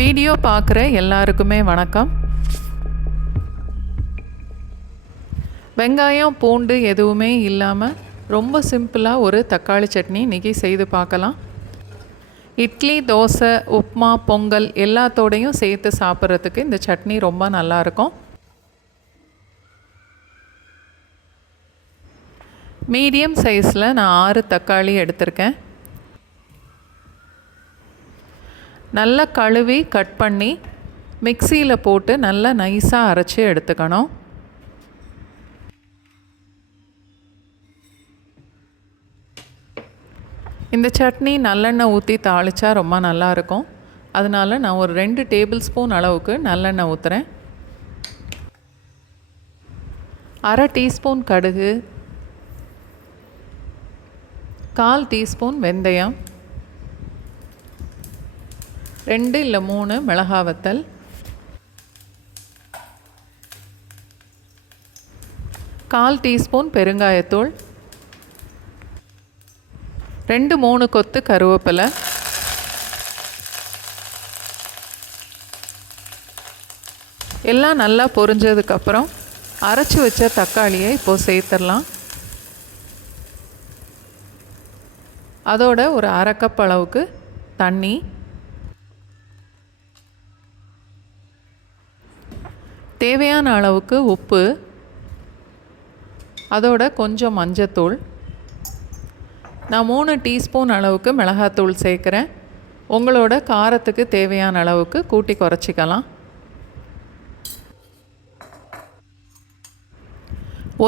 Video பார்க்குற எல்லாருக்குமே வணக்கம். வெங்காயம் பூண்டு எதுவுமே இல்லாமல் ரொம்ப சிம்பிளாக ஒரு தக்காளி சட்னி இன்றைக்கி செய்து பார்க்கலாம். இட்லி, தோசை, உப்புமா, பொங்கல் எல்லாத்தோடையும் சேர்த்து சாப்பிட்றதுக்கு இந்த சட்னி ரொம்ப நல்லாயிருக்கும். மீடியம் சைஸில் நான் 6 தக்காளி எடுத்திருக்கேன். நல்லா கழுவி கட் பண்ணி மிக்சியில் போட்டு நல்லா நைஸாக அரைச்சி எடுத்துக்கணும். இந்த சட்னி நல்லெண்ணெய் ஊற்றி தாளித்தா ரொம்ப நல்லாயிருக்கும். அதனால் நான் ஒரு 2 டேபிள் ஸ்பூன் அளவுக்கு நல்லெண்ணெய் ஊற்றுறேன். 1/2 டீஸ்பூன் கடுகு, 1/4 டீஸ்பூன் வெந்தயம், 2 இல்லை 3 மிளகாய் வத்தல், 1/4 டீஸ்பூன் பெருங்காயத்தூள், 2-3 கொத்து கருவேப்பிலை, எல்லாம் நல்லா பொரிஞ்சதுக்கப்புறம் அரைச்சி வச்ச தக்காளியை இப்போது சேர்த்துடலாம். அதோட ஒரு 1/2 கப் அளவுக்கு தண்ணி, தேவையான அளவுக்கு உப்பு, அதோட கொஞ்சம் மஞ்சத்தூள். நான் 3 டீஸ்பூன் அளவுக்கு மிளகாத்தூள் சேர்க்குறேன். உங்களோட காரத்துக்கு தேவையான அளவுக்கு கூட்டி குறைச்சிக்கலாம்.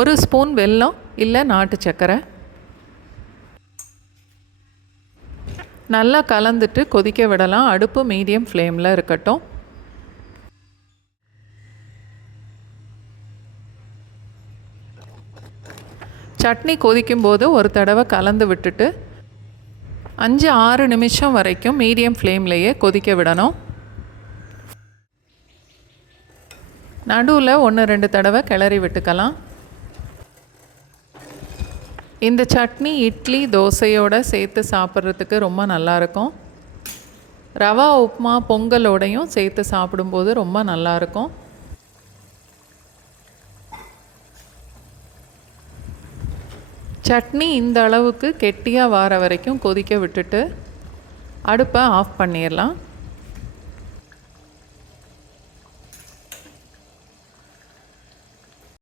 1 ஸ்பூன் வெல்லம் இல்லை நாட்டு சர்க்கரை. நல்லா கலந்துட்டு கொதிக்க விடலாம். அடுப்பு மீடியம் ஃப்ளேமில் இருக்கட்டும். சட்னி கொதிக்கும்போது ஒரு தடவை கலந்து விட்டுட்டு 5-6 நிமிஷம் வரைக்கும் மீடியம் ஃப்ளேம்லேயே கொதிக்க விடணும். நடுவில் 1-2 தடவை கிளறி விட்டுக்கலாம். இந்த சட்னி இட்லி, தோசையோடு சேர்த்து சாப்பிட்றதுக்கு ரொம்ப நல்லாயிருக்கும். ரவா உப்புமா, பொங்கலோடையும் சேர்த்து சாப்பிடும்போது ரொம்ப நல்லாயிருக்கும். சட்னி இந்த அளவுக்கு கெட்டியாக வர வரைக்கும் கொதிக்க விட்டுட்டு அடுப்பை ஆஃப் பண்ணிடலாம்.